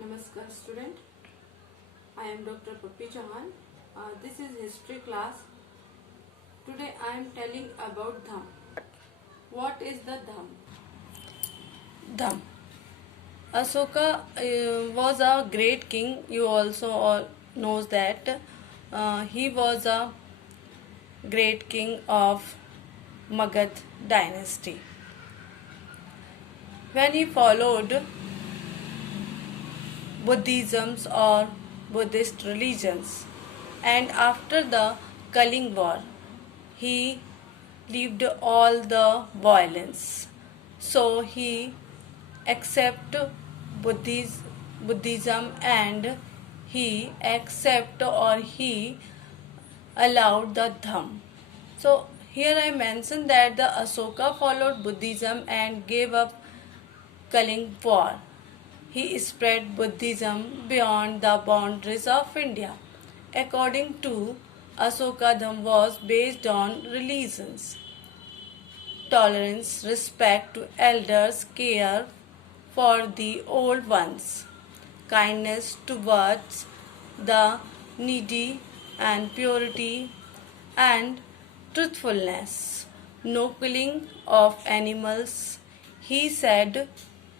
Namaskar student, I am Dr. Pappi Chauhan. This is history class. Today I am telling about Dham. What is the Dham? Dham. Asoka was a great king. You also all knows that he was a great king of Magad dynasty. When he followed Buddhisms or Buddhist religions, and after the Kaling War, he left all the violence. So he accepted Buddhism and he he allowed the Dham. So here I mentioned that the Asoka followed Buddhism and gave up Kaling War. He spread Buddhism beyond the boundaries of India. According to Asoka, Dham was based on religions, tolerance, respect to elders, care for the old ones, kindness towards the needy, and purity and truthfulness. No killing of animals. He said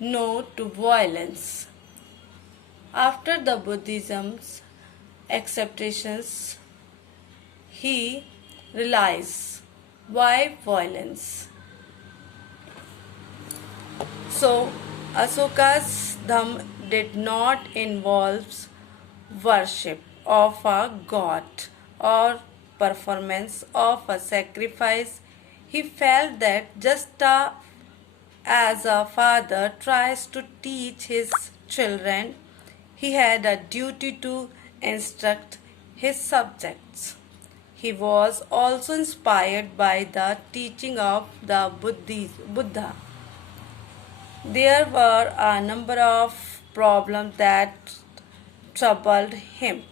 no to violence. After the Buddhism's acceptations, he realized why violence. So, Asoka's Dham did not involve worship of a god or performance of a sacrifice. He felt that as a father tries to teach his children, he had a duty to instruct his subjects. He was also inspired by the teaching of the Buddha. There were a number of problems that troubled him.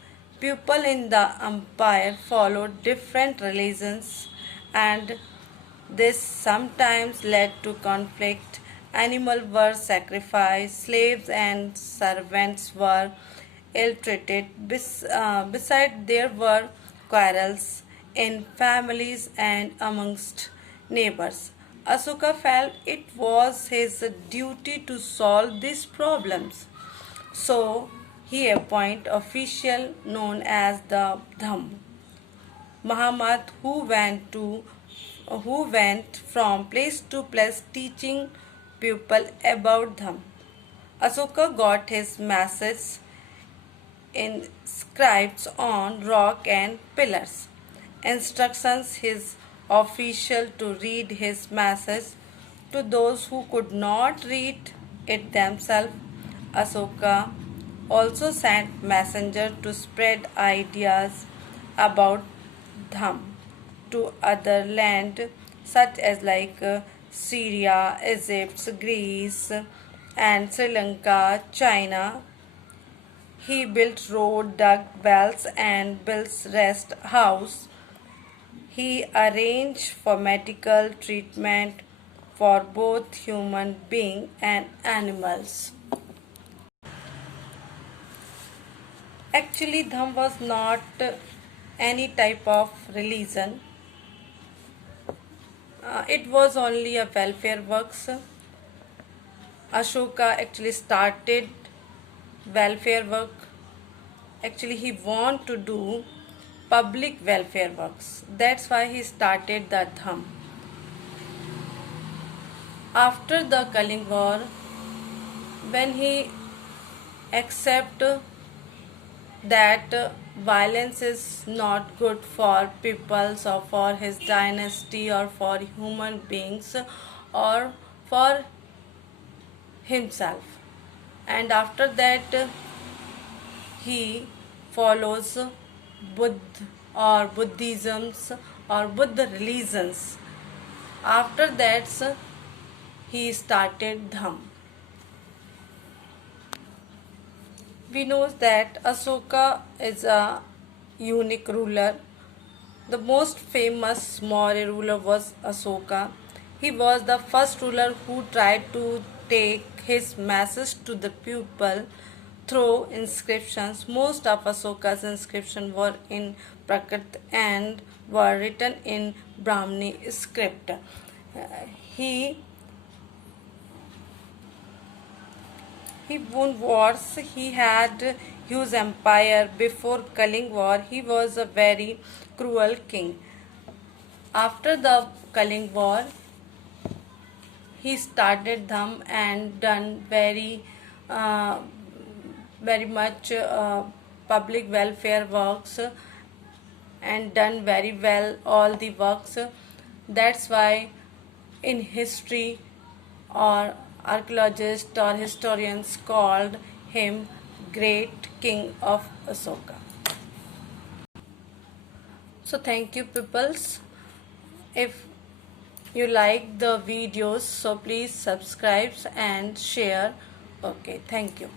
People in the empire followed different religions and this sometimes led to conflict. Animals were sacrificed, slaves and servants were ill-treated. Besides, there were quarrels in families and amongst neighbors. Asoka felt it was his duty to solve these problems. So, he appointed official known as the Dham Muhammad who went from place to place teaching people about Dham. Asoka got his message inscribed on rock and pillars. Instructions his official to read his message to those who could not read it themselves. Asoka also sent messengers to spread ideas about Dham to other land such as Syria, Egypt, Greece and Sri Lanka, China. He built road, dug wells and built rest house. He arranged for medical treatment for both human beings and animals. Actually, Dham was not any type of religion. It was only a welfare works. Ashoka actually started welfare work. Actually, he want to do public welfare works. That's why he started the Dham. After the Kaling War, when he accepted that violence is not good for peoples or for his dynasty or for human beings or for himself, and after that he follows Buddhisms or Buddha religions. After that he started Dham. We know that Asoka is a unique ruler. The most famous Maurya ruler was Asoka. He was the first ruler who tried to take his message to the people through inscriptions. Most of Asoka's inscriptions were in Prakrit and were written in Brahmini script. He won wars. He had huge empire. Before Kaling War, he was a very cruel king. After the Kaling War, he started them and done uh, very much public welfare works and done very well all the works. That's why in history or archaeologists or historians called him great king of Asoka. So thank you peoples. If you like the videos, so please subscribe and share. Okay, thank you.